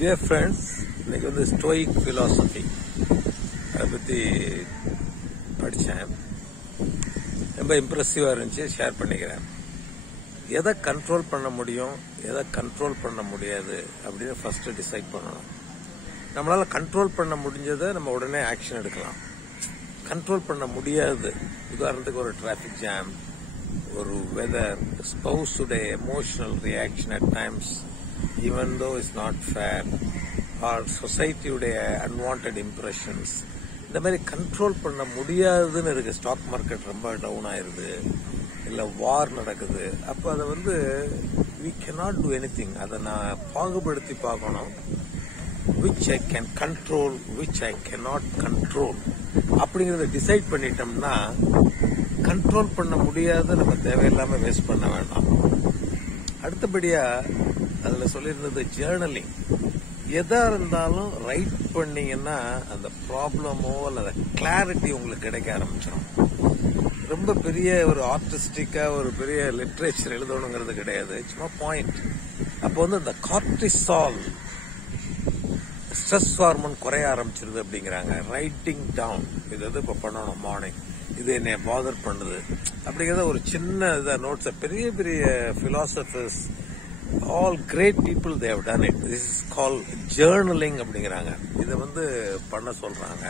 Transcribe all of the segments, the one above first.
Dear friends, இன்னைக்கு வந்து ஸ்டோயிக் philosophy அதை பற்றி படித்தேன். ரொம்ப இம்ப்ரெசிவாக இருந்துச்சு, ஷேர் பண்ணிக்கிறேன். எதை கண்ட்ரோல் பண்ண முடியும், எதை கண்ட்ரோல் பண்ண முடியாது அப்படின்னு ஃபர்ஸ்ட் டிசைட் பண்ணணும். நம்மளால் கண்ட்ரோல் பண்ண முடிஞ்சதை நம்ம உடனே ஆக்ஷன் எடுக்கலாம். கண்ட்ரோல் பண்ண முடியாது, உதாரணத்துக்கு ஒரு டிராஃபிக் ஜாம், ஒரு வெதர், ஸ்பௌஸுடைய emotional reaction at times even though it's not fair, or சொசைட்டியுடைய அன்வான்ட் இம்ப்ரெஷன்ஸ், இந்த மாதிரி கண்ட்ரோல் பண்ண முடியாதுன்னு இருக்கு. ஸ்டாக் மார்க்கெட் ரொம்ப டவுன் ஆயிருது, இல்லை வார் நடக்குது. அப்போ அதை வந்து we cannot do anything. அதை நான் பாகுபடுத்தி பார்க்கணும். which I can control, which I cannot control அப்படிங்கறத டிசைட் பண்ணிட்டோம்னா கண்ட்ரோல் பண்ண முடியாத நம்ம தேவையில்லாம வேஸ்ட் பண்ண வேண்டாம். அடுத்தபடியா அதுல சொல்லியிருந்தது ஜேர்னலிங். எதா இருந்தாலும் ரைட் பண்ணீங்கன்னா அந்த ப்ராப்ளமோ அல்லது கிளாரிட்டி உங்களுக்கு கிடைக்க ஆரம்பிச்சிடும். ரொம்ப பெரிய ஒரு ஆர்டிஸ்டிக்கா ஒரு பெரிய லிட்ரேச்சர் எழுதணுங்கிறது கிடையாது, சும்மா பாயிண்ட். அப்போ வந்து அந்த கார்டிசால் ஸ்ட்ரெஸ் ஹார்மோன் குறைய ஆரம்பிச்சிருது அப்படிங்கிறாங்க. ரைட்டிங் டவுன், இது வந்து இப்போ பண்ணணும் மார்னிங், இது என்னை பாதர் பண்ணுது அப்படிங்கிறத ஒரு சின்ன நோட்ஸ். பெரிய பெரிய philosophers, all great people, they have done it. This is call journaling அப்படிங்கிறாங்க. இதை வந்து பண்ண சொல்றாங்க.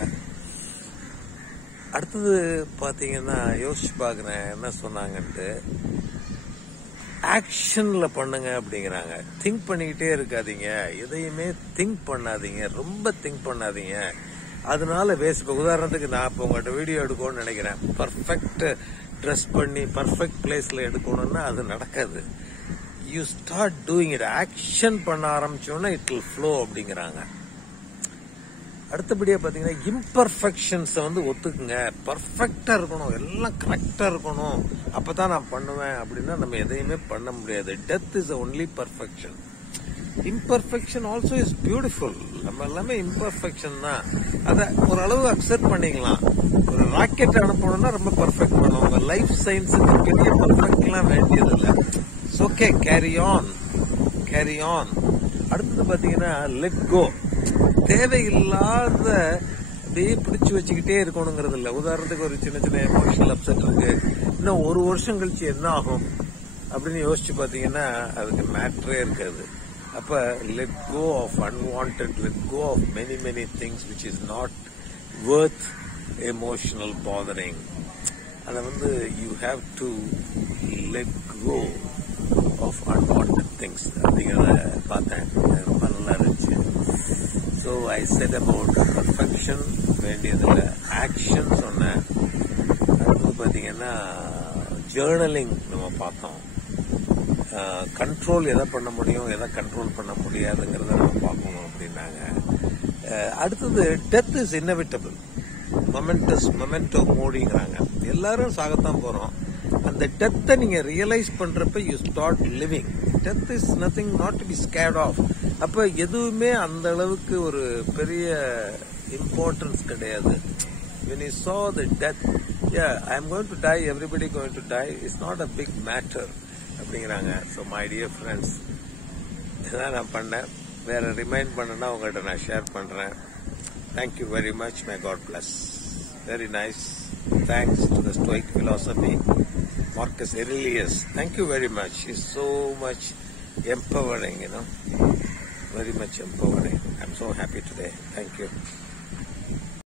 அடுத்தது பாத்தீங்கன்னா யோசிச்சு பாக்குறேன் என்ன சொன்னாங்கன்ட்டு, ஆக்ஷன்ல பண்ணுங்க அப்படிங்கிறாங்க. திங்க் பண்ணிக்கிட்டே இருக்காதீங்க, எதையுமே திங்க் பண்ணாதீங்க, ரொம்ப திங்க் பண்ணாதீங்க, அதனால வேஸ்ட். உதாரணத்துக்கு நான் இப்போ உங்கள்கிட்ட வீடியோ எடுக்கணும்னு நினைக்கிறேன், பர்ஃபெக்ட் ட்ரெஸ் பண்ணி பர்ஃபெக்ட் பிளேஸ்ல எடுக்கணும்னா அது நடக்காது. You start doing it, action பண்ண ஆரம்பிச்சோன்னா இட் வில் ஃப்ளோ அப்படிங்கிறாங்க. அடுத்தபடியா பாத்தீங்கன்னா இம்பர்ஃபெக்ஷன்ஸ் வந்து ஒத்துக்குங்க. பர்ஃபெக்டா இருக்கணும், எல்லாம் கரெக்டா இருக்கணும், அப்பதான் நான் பண்ணுவேன் அப்படின்னா நம்ம எதையுமே பண்ண முடியாது. Death is only perfection. Imperfection also is beautiful. நம்ம எல்லாமே இம்பர்ஃபெக்ஷன் தான், அதை ஒரு அளவு அக்செப்ட் பண்ணிக்கலாம். ஒரு ராக்கெட் அனுப்பணும்னா ரொம்ப பர்ஃபெக்ட் பண்ணுவாங்க. லைஃப் சயின்ஸுக்கு பெரிய பர்ஃபெக்ட் எல்லாம் வேண்டியது இல்லை. Okay, carry on, carry on. அடுத்தது பாத்தீங்கன்னா லெட் கோ. தேவையில்லாத அப்படியே பிடிச்சு வச்சுக்கிட்டே இருக்கணுங்கிறது இல்லை. உதாரணத்துக்கு ஒரு சின்ன சின்ன எமோஷனல் அப்செட் இருக்கு, இன்னும் ஒரு வருஷம் கழிச்சு என்ன ஆகும் அப்படின்னு யோசிச்சு பாத்தீங்கன்னா அதுக்கு மேட்டரே இருக்காது. அப்ப let go of unwant, let go of many many things which is not worth emotional bothering. அதை வந்து you have to let go of unwant things அப்படிங்கிறத பார்த்தேன். ரொம்ப நல்லா இருந்துச்சு. So I said about perfection வேண்டியதில்லை, ஆக்ஷன் சொன்னேன். அடுத்தது பார்த்தீங்கன்னா ஜேர்னலிங் நம்ம பார்த்தோம். கண்ட்ரோல் எதை பண்ண முடியும், எதை கண்ட்ரோல் பண்ண முடியாதுங்கிறத நம்ம பார்க்கணும் அப்படின்னாங்க. அடுத்தது டெத் இஸ் இன்னெவிட்டபிள், மொமெண்டோ மோடிங்கிறாங்க. எல்லாரும் சாகத்தான் போறோம். அந்த டெத்தை நீங்க ரியலைஸ் பண்றப்ப you start living. Death is nothing not to be scared of. அப்ப எதுவுமே அந்த அளவுக்கு ஒரு பெரிய இம்பார்ட்டன்ஸ் கிடையாது. when you saw the death, yeah, I am going to die, everybody going to die, it's not a big matter அப்படிங்கிறாங்க. So my dear friends, இதான் நான் பண்ணேன். வேற ரிமைண்ட் பண்ணனா உங்கள்கிட்ட நான் ஷேர் பண்றேன். Thank you very much. My god bless. Very nice. Thanks to the Stoic philosophy, Marcus Aurelius. Thank you very much. He's so much empowering, very much empowering. I'm so happy today. Thank you.